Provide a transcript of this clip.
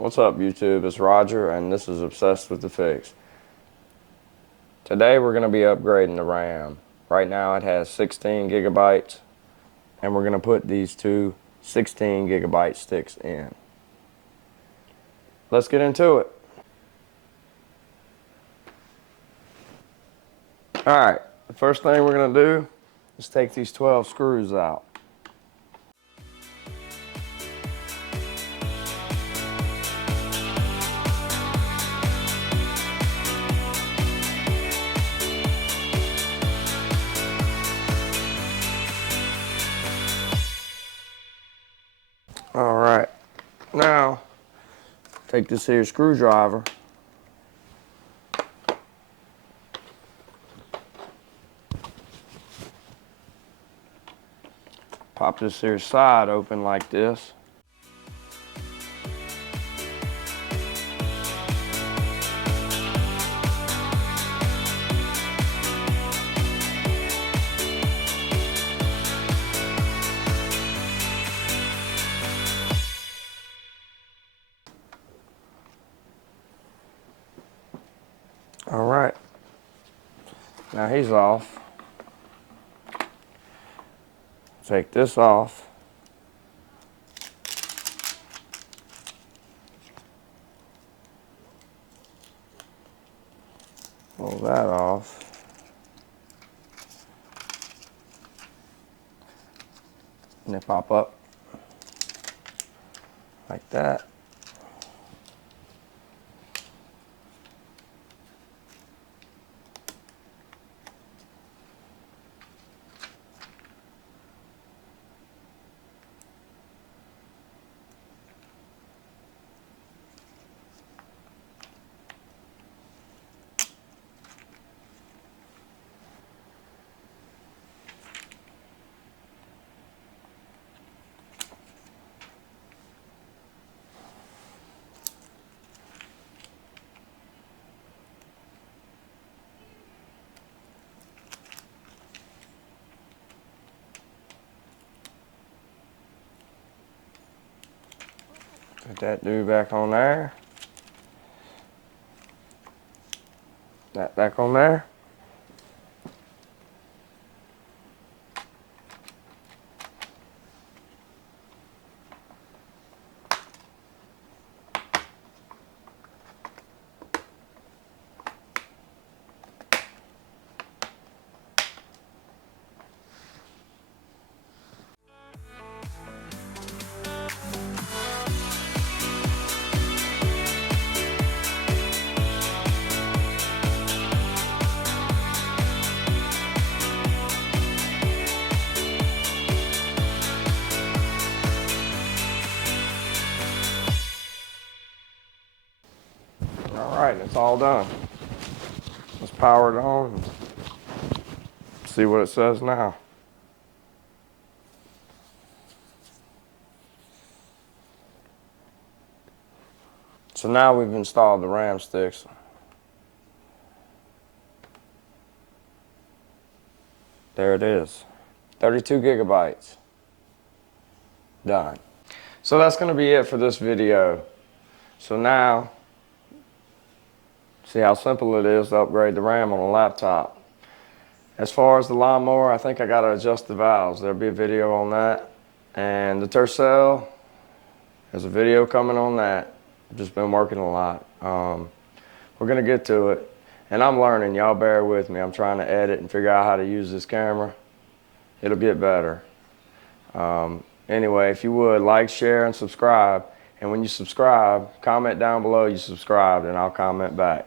What's up, YouTube? It's Roger, and this is Obsessed with the Fix. Today we're going to be upgrading the RAM. Right now it has 16 gigabytes, and we're going to put these two 16 gigabyte sticks in. Let's get into it. Alright, the first thing we're going to do is take these 12 screws out. Alright, now take this here screwdriver, pop this here side open like this. All right, now he's off. Take this off. Pull that off. And they pop up like that. Put that dude back on there. That back on there. Alright, it's all done. Let's power it on and see what it says now. So now we've installed the RAM sticks. There it is. 32 gigabytes. Done. So that's going to be it for this video. So now, see how simple it is to upgrade the RAM on a laptop. As far as the lawnmower, I think I got to adjust the valves. There'll be a video on that. And the Tercel, there's a video coming on that. I've just been working a lot. We're going to get to it. And I'm learning. Y'all bear with me. I'm trying to edit and figure out how to use this camera. It'll get better. Anyway, if you would, like, share, and subscribe. And when you subscribe, comment down below you subscribed, and I'll comment back.